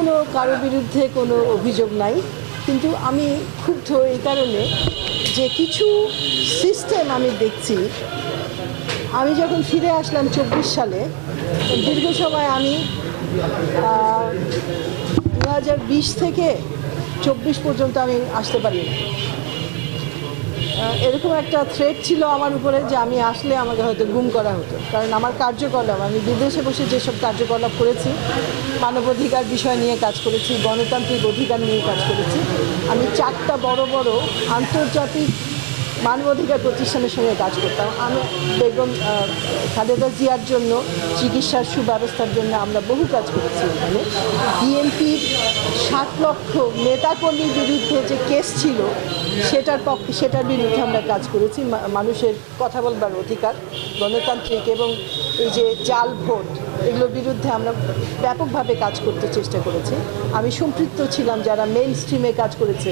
কোনো কারও বিরুদ্ধে কোনো অভিযোগ নাই। কিন্তু আমি ক্ষুব্ধ এই কারণে যে কিছু সিস্টেম আমি দেখছি। আমি যখন ফিরে আসলাম চব্বিশ সালে, দীর্ঘ সময় আমি দু হাজার বিশ থেকে চব্বিশ পর্যন্ত আমি আসতে পারি এরকম একটা থ্রেট ছিল আমার উপরে যে আমি আসলে আমাকে হয়তো গুম করা হতো। কারণ আমার কার্যকলাপ, আমি বিদেশে বসে যেসব কার্যকলাপ করেছি, মানবাধিকার বিষয় নিয়ে কাজ করেছি, গণতান্ত্রিক অধিকার নিয়ে কাজ করেছি, আমি চারটা বড় বড় আন্তর্জাতিক মানবাধিকার প্রতিষ্ঠানের সঙ্গে কাজ করতাম। আমি বেগম খালেদা জিয়ার জন্য চিকিৎসার সুব্যবস্থার জন্য আমরা বহু কাজ করেছি এখানে। বিএনপির ষাট লক্ষ নেতাকর্মীর বিরুদ্ধে যে কেস ছিল, সেটার পক্ষে, সেটার বিরুদ্ধে আমরা কাজ করেছি। মানুষের কথা বলবার অধিকার, গণতান্ত্রিক এবং এই যে জাল ভোট, এগুলোর বিরুদ্ধে আমরা ব্যাপকভাবে কাজ করতে চেষ্টা করেছি। আমি সম্পৃক্ত ছিলাম যারা মেন স্ট্রিমে কাজ করেছে।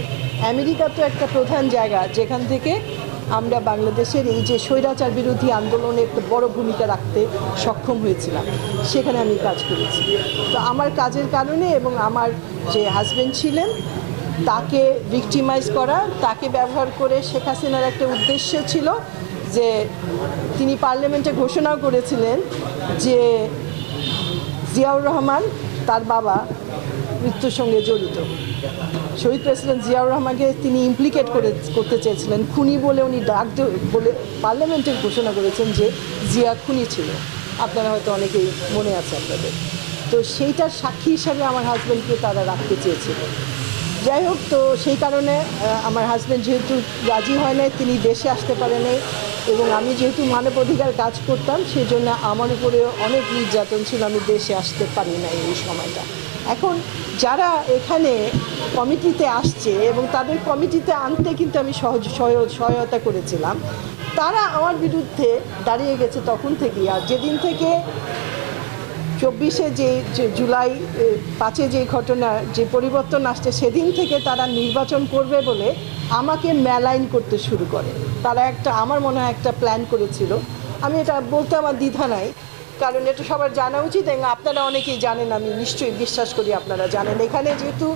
আমেরিকা তো একটা প্রধান জায়গা, যেখান থেকে আমরা বাংলাদেশের এই যে স্বৈরাচার বিরোধী আন্দোলনে একটা বড় ভূমিকা রাখতে সক্ষম হয়েছিলাম, সেখানে আমি কাজ করেছি। তো আমার কাজের কারণে এবং আমার যে হাজবেন্ড ছিলেন, তাকে ভিকটিমাইজ করা, তাকে ব্যবহার করে শেখ হাসিনার একটা উদ্দেশ্য ছিল যে তিনি পার্লামেন্টে ঘোষণা করেছিলেন যে জিয়াউর রহমান তার বাবা মৃত্যুর সঙ্গে জড়িত। শহীদ প্রেসিডেন্ট জিয়াউর রহমানকে তিনি ইমপ্লিকেট করে, করতে চেয়েছিলেন। খুনি বলে উনি ডাক বলে পার্লামেন্টে ঘোষণা করেছেন যে জিয়া খুনি ছিল। আপনারা হয়তো অনেকেই মনে আছে আপনাদের। তো সেইটার সাক্ষী হিসাবে আমার হাজব্যান্ডকে তারা রাখতে চেয়েছিল। যাই হোক, তো সেই কারণে আমার হাজব্যান্ড যেহেতু রাজি হয় নাই, তিনি দেশে আসতে পারে নাই, এবং আমি যেহেতু মানবাধিকার কাজ করতাম সেই জন্য আমার উপরে অনেক নির্যাতন ছিল, আমি দেশে আসতে পারি নাই এই সময়টা। এখন যারা এখানে কমিটিতে আসছে এবং তাদের কমিটিতে আনতে কিন্তু আমি সহজ সহায়- সহায়তা করেছিলাম, তারা আমার বিরুদ্ধে দাঁড়িয়ে গেছে তখন থেকেই। আর যেদিন থেকে চব্বিশে যে জুলাই পাঁচে যে ঘটনা, যে পরিবর্তন আসছে, সেদিন থেকে তারা নির্বাচন করবে বলে আমাকে ম্যালাইন করতে শুরু করে। তারা একটা, আমার মনে হয় একটা প্ল্যান করেছিল। আমি এটা বলতে আমার দ্বিধা নাই। কারণ এটা সবার জানা উচিত এবং আপনারা অনেকেই জানেন, আমি নিশ্চয়ই বিশ্বাস করি আপনারা জানেন। এখানে যেহেতু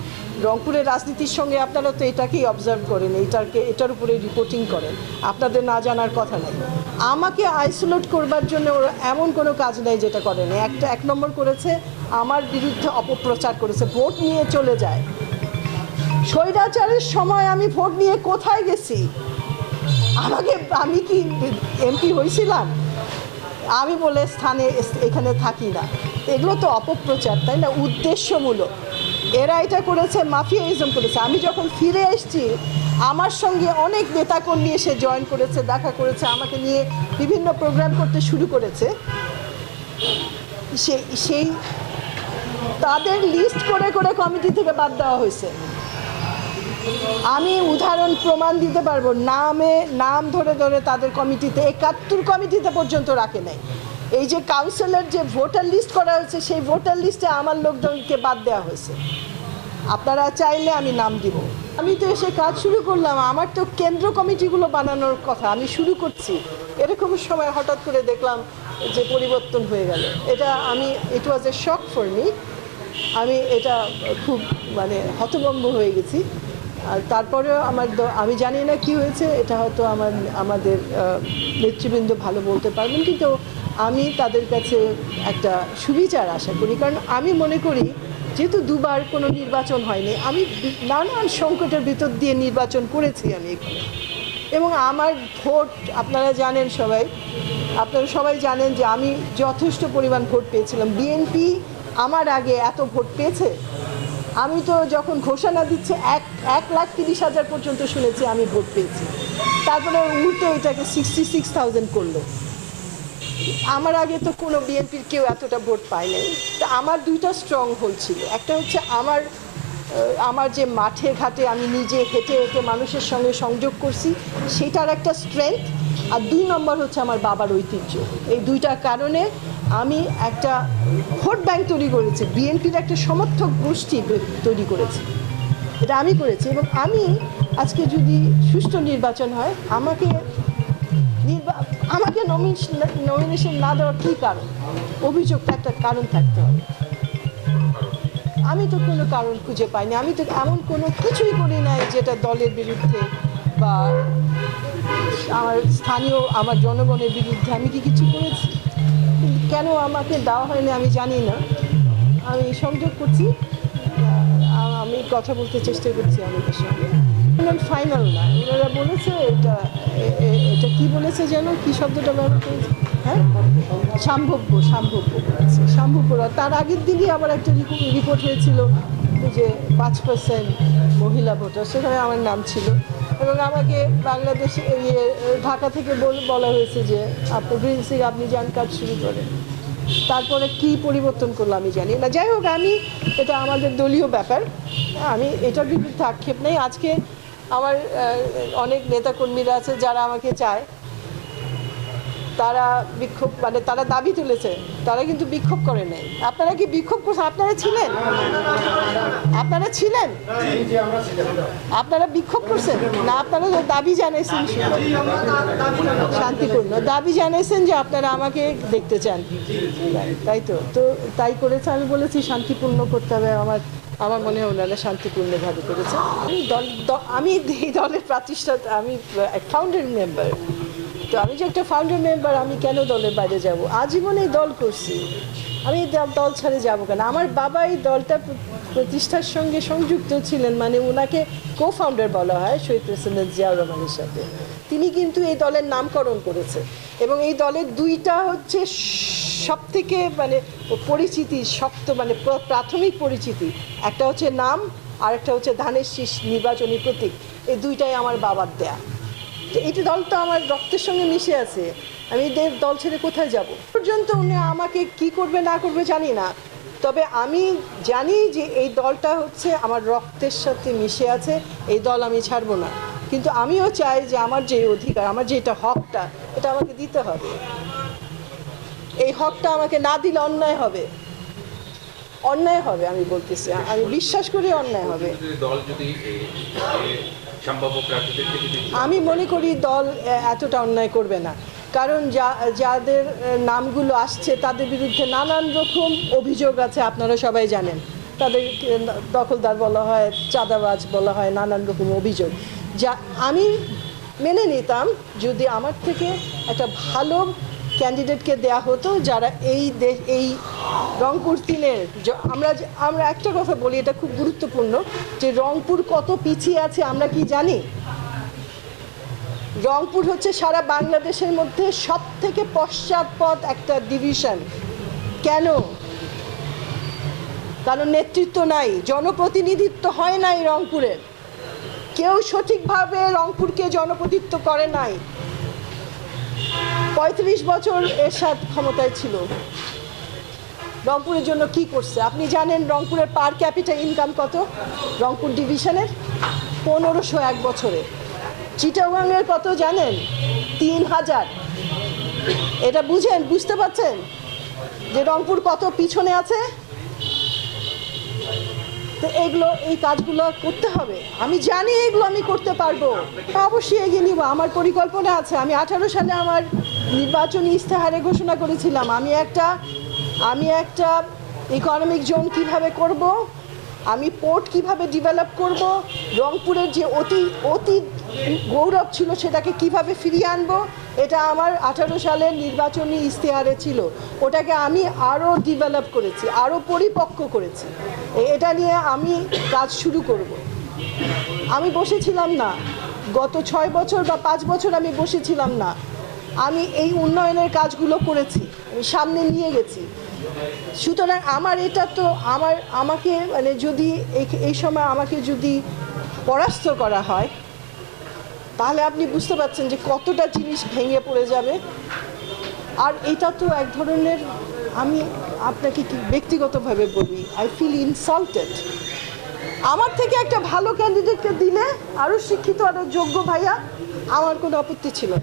রংপুরের রাজনীতির সঙ্গে আপনারা তো এটাকেই অবজার্ভ করেন এটাকে এটার উপরে রিপোর্টিং করেন। আপনাদের না জানার কথা নেই। আমাকে আইসোলেট করবার জন্য ওরা এমন কোনো কাজ নেই যেটা করেনি একটা, এক নম্বর করেছে, আমার বিরুদ্ধে অপপ্রচার করেছে, ভোট নিয়ে চলে যায়। স্বৈরাচারের সময় আমি ভোট নিয়ে কোথায় গেছি? আমাকে আমি কি এমপি হয়েছিলাম আমি বলে স্থানে এখানে থাকি না। এগুলো তো অপপ্রচার, তাই না? উদ্দেশ্যমূলক। এরা এটা করেছে, মাফিয়াইজম করেছে। আমি যখন ফিরে এসেছি, আমার সঙ্গে অনেক নেতাকর্মী এসে জয়েন করেছে, দেখা করেছে, আমাকে নিয়ে বিভিন্ন প্রোগ্রাম করতে শুরু করেছে। সেই সেই, তাদের লিস্ট করে করে কমিটি থেকে বাদ দেওয়া হয়েছে। আমি উদাহরণ প্রমাণ দিতে পারব, নামে, নাম ধরে ধরে তাদের কমিটিতে একাত্তর কমিটিতে পর্যন্ত রাখে নাই। এই যে কাউন্সিলের যে ভোটার লিস্ট করা হয়েছে, সেই ভোটার লিস্টে আমার লোকজনকে বাদ দেওয়া হয়েছে। আপনারা চাইলে আমি নাম দিব। আমি তো এসে কাজ শুরু করলাম, আমার তো কেন্দ্র কমিটিগুলো বানানোর কথা আমি শুরু করছি। এরকম সময় হঠাৎ করে দেখলাম যে পরিবর্তন হয়ে গেল। এটা আমি it was a shock for me আমি এটা খুব মানে হতভম্ব হয়ে গেছি। আর তারপরেও আমার আমি জানি না কি হয়েছে, এটা হয়তো আমার, আমাদের নেতৃবৃন্দ ভালো বলতে পারবেন, কিন্তু আমি তাদের কাছে একটা সুবিচার আশা করি। কারণ আমি মনে করি, যেহেতু দুবার কোনো নির্বাচন হয়নি, আমি নানান সংকটের ভিতর দিয়ে নির্বাচন করেছি আমি এখানে। এবং আমার ভোট, আপনারা জানেন সবাই, আপনারা সবাই জানেন যে আমি যথেষ্ট পরিমাণ ভোট পেয়েছিলাম। বিএনপি আমার আগে এত ভোট পেয়েছে আমি তো যখন ঘোষণা দিচ্ছে, এক এক লাখ তিরিশ হাজার পর্যন্ত শুনেছি, আমি ভোট পেয়েছি। তারপরে উল্টো এটাকে সিক্সটি সিক্স থাউজেন্ড করল। আমার আগে তো কোনো বিএনপির কেউ এতটা ভোট পায়নি তা আমার দুইটা স্ট্রং হোল্ড ছিল। একটা হচ্ছে আমার আমার যে মাঠে ঘাটে আমি নিজে হেঁটে হেঁটে মানুষের সঙ্গে সংযোগ করছি, সেটার একটা স্ট্রেংথ আর দুই নম্বর হচ্ছে আমার বাবার ঐতিহ্য। এই দুইটা কারণে আমি একটা ভোট ব্যাংক তৈরি করেছি, বিএনপির একটা সমর্থক গোষ্ঠী তৈরি করেছি। এটা আমি করেছি এবং আমি আজকে যদি সুষ্ঠু নির্বাচন হয়, আমাকে আমাকে নমিনেশন না দেওয়ার কী কারণ? অভিযোগটা একটা কারণ থাকতে হবে। আমি তো কোনো কারণ খুঁজে পাইনি। আমি তো এমন কোনো কিছুই করি নাই যেটা দলের বিরুদ্ধে বা আমার স্থানীয়, আমার জনগণের বিরুদ্ধে আমি কি কিছু করেছি? কেন আমাকে দেওয়া হয়নি আমি জানি না। আমি সংযোগ করছি। আমি কথা বলতে চেষ্টা করছি আমাদের সঙ্গে। ফাইনাল না। ওনারা বলেছে এটা এটা কি বলেছে যেন? কি শব্দটা ব্যবহার করেছে? হ্যাঁ? সম্ভব্য সম্ভব্য বলেছে। সম্ভব্য। তার আগের দিনই আবার একটা রিপোর্ট হয়েছিল যে পাঁচ পার্সেন্ট মহিলা ভোটার। সেখানে আমার নাম ছিল। এবং আমাকে বাংলাদেশ ইয়ে ঢাকা থেকে বল- হয়েছে যে আপনি গ্রিন আপনি যান কাজ শুরু করেন। তারপরে কি পরিবর্তন করল আমি জানি না। যাই হোক, আমি, এটা আমাদের দলীয় ব্যাপার। আমি এটার বিরুদ্ধে আক্ষেপ নেই। আজকে আমার অনেক নেতাকর্মীরা আছে যারা আমাকে চায় তারা বিক্ষোভ মানে তারা দাবি তুলেছে, তারা কিন্তু বিক্ষোভ করে নাই। আপনারা কি বিক্ষোভ করছেন আপনারা ছিলেন? আপনারা ছিলেন? আপনারা বিক্ষোভ করছেন? না, আপনারা তো দাবি জানিয়েছেন শান্তিপূর্ণ। দাবি জানিয়েছেন যে আপনারা আমাকে দেখতে চান। তাই তো? তো তাই করেছে, আমি বলেছি শান্তিপূর্ণ করতে হবে। আমার আমার মনে হয় ওনারা শান্তিপূর্ণভাবে করেছে। আমি দল আমি এই দলের প্রতিষ্ঠাতা, আমি ফাউন্ডার মেম্বার তো আমি যে একটা ফাউন্ডার মেম্বার আমি কেন দলের বাইরে যাব? আজীবন এই দল করছি। আমি দল- ছাড়ে যাব কেন? আমার বাবা এই দলটা প্রতিষ্ঠার সঙ্গে সংযুক্ত ছিলেন মানে ওনাকে কো ফাউন্ডার বলা হয়, শহীদ প্রেসিডেন্ট জিয়াউর রহমানের সাথে। তিনি কিন্তু এই দলের নামকরণ করেছে এবং এই দলের দুইটা হচ্ছে সব থেকে মানে পরিচিতি, শক্ত মানে প্রাথমিক পরিচিতি। একটা হচ্ছে নাম আর একটা হচ্ছে ধানের শীষ নির্বাচনী প্রতীক। এই দুইটাই আমার বাবার দেয়া। তো এইটা দল তো আমার রক্তের সঙ্গে মিশে আছে, আমি দল ছেড়ে কোথায় যাব? পর্যন্ত উনি আমাকে কি করবে, না করবে জানি না। তবে আমি জানি যে এই দলটা হচ্ছে আমার রক্তের সাথে মিশে আছে, এই দল আমি ছাড়বো না। কিন্তু আমিও চাই যে আমার যে অধিকার, আমার যে এটা হকটা, এটা আমাকে দিতে হবে। এই হকটা আমাকে না দিলে অন্যায় হবে। অন্যায় হবে, আমি বলতেছি। আমি বিশ্বাস করি অন্যায় হবে। দল যদি এই আমি মনে করি দল এতটা অন্যায় করবে না। কারণ যা, যাদের নামগুলো আসছে, তাদের বিরুদ্ধে নানান রকম অভিযোগ আছে, আপনারা সবাই জানেন। তাদের দখলদার বলা হয়, চাঁদাবাজ বলা হয়, নানান রকম অভিযোগ। যা, আমি মেনে নিতাম, যদি আমার থেকে একটা ভালো ক্যান্ডিডেটকে দেয়া হতো যারা এই দেশ, এই রংপুর তিনের আমরা আমরা একটা কথা বলি, এটা খুব গুরুত্বপূর্ণ, যে রংপুর কত পিছিয়ে আছে আমরা কি জানি? রংপুর হচ্ছে সারা বাংলাদেশের মধ্যে সব থেকে পশ্চাৎপদ একটা ডিভিশন কেন? কারণ নেতৃত্ব নাই, জনপ্রতিনিধিত্ব হয় নাই রংপুরের। কেউ সঠিকভাবে রংপুরকে জনপ্রতিনিধিত্ব করে নাই। পঁয়ত্রিশ বছর এরশাদ ক্ষমতায় ছিল। রংপুরের জন্য কি করছে? আপনি জানেন রংপুরের পার ক্যাপিটাল ইনকাম কত? রংপুর ডিভিশনের পনেরোশো এক বছরে। চিটাগাংয়ের কত জানেন? তিন হাজার। এটা বুঝেন? বুঝতে পারছেন? যে রংপুর কত পিছনে আছে? তো এগুলো, এই কাজগুলো করতে হবে। আমি জানি এগুলো আমি করতে পারব। অবশ্যই এগিয়ে নিব। আমার পরিকল্পনা আছে। আমি আঠারো সালে আমার নির্বাচনী ইস্তেহারে ঘোষণা করেছিলাম। আমি একটা আমি একটা ইকোনমিক জোন কীভাবে করব আমি পোর্ট কীভাবে ডেভেলপ করব? রংপুরের যে অতি অতি গৌরব ছিল সেটাকে কীভাবে ফিরিয়ে আনব? এটা আমার আঠারো সালের নির্বাচনী ইস্তেহারে ছিল। ওটাকে আমি আরও ডেভেলপ করেছি, আরও পরিপক্ক করেছি। এটা নিয়ে আমি কাজ শুরু করব। আমি বসেছিলাম না। গত ছয় বছর বা পাঁচ বছর আমি বসেছিলাম না। আমি এই উন্নয়নের কাজগুলো করেছি। আমি সামনে নিয়ে গেছি। সুতরাং আমার এটা তো আমার, আমাকে মানে যদি এই- সময় আমাকে যদি পরাস্ত করা হয়, তাহলে আপনি বুঝতে পারছেন যে কতটা জিনিস ভেঙে পড়ে যাবে। আর এটা তো এক ধরনের আমি আপনাকে কি ব্যক্তিগতভাবে বলি আই ফিল ইনসাল্টেড আমার থেকে একটা ভালো ক্যান্ডিডেটকে দিলে আরও শিক্ষিত আরও যোগ্য ভাইয়া, আমার কোনো আপত্তি ছিল না।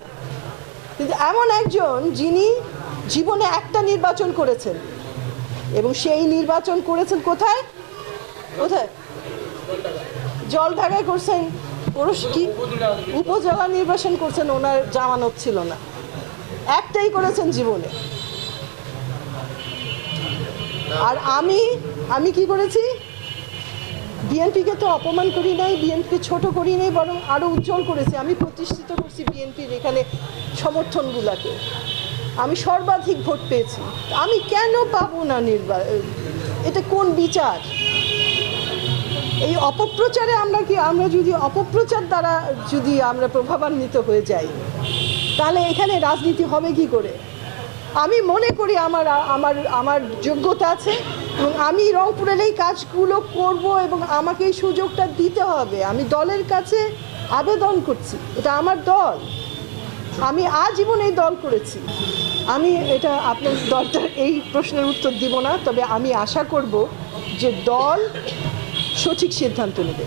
কিন্তু এমন একজন যিনি জীবনে একটা নির্বাচন করেছেন। এবং সেই নির্বাচন করেছেন কোথায়? কোথায়? জল ঢাকায় করছেন। পুরুষ কি? উপজেলা নির্বাচন করছেন, ওনার জামানত ছিল না। একটাই করেছেন জীবনে। আর আমি আমি কি করেছি? বিএনপিকে তো অপমান করি নাই, বিএনপিকে ছোট করি নাই, বরং আরও উজ্জ্বল করেছি। আমি প্রতিষ্ঠিত করছি বিএনপির এখানে সমর্থনগুলোকে। আমি সর্বাধিক ভোট পেয়েছি। আমি কেন পাবো না নির্বাচন এটা কোন বিচার? এই অপপ্রচারে আমরা কি, আমরা যদি অপপ্রচার দ্বারা যদি আমরা প্রভাবান্বিত হয়ে যাই, তাহলে এখানে রাজনীতি হবে কি করে? আমি মনে করি আমার আমার আমার যোগ্যতা আছে এবং আমি রংপুরের এই কাজগুলো করব এবং আমাকে এই সুযোগটা দিতে হবে। আমি দলের কাছে আবেদন করছি। এটা আমার দল। আমি আজীবন এই দল করেছি। আমি এটা আপনার দলটার এই প্রশ্নের উত্তর দিব না, তবে আমি আশা করব যে দল সঠিক সিদ্ধান্ত নেবে।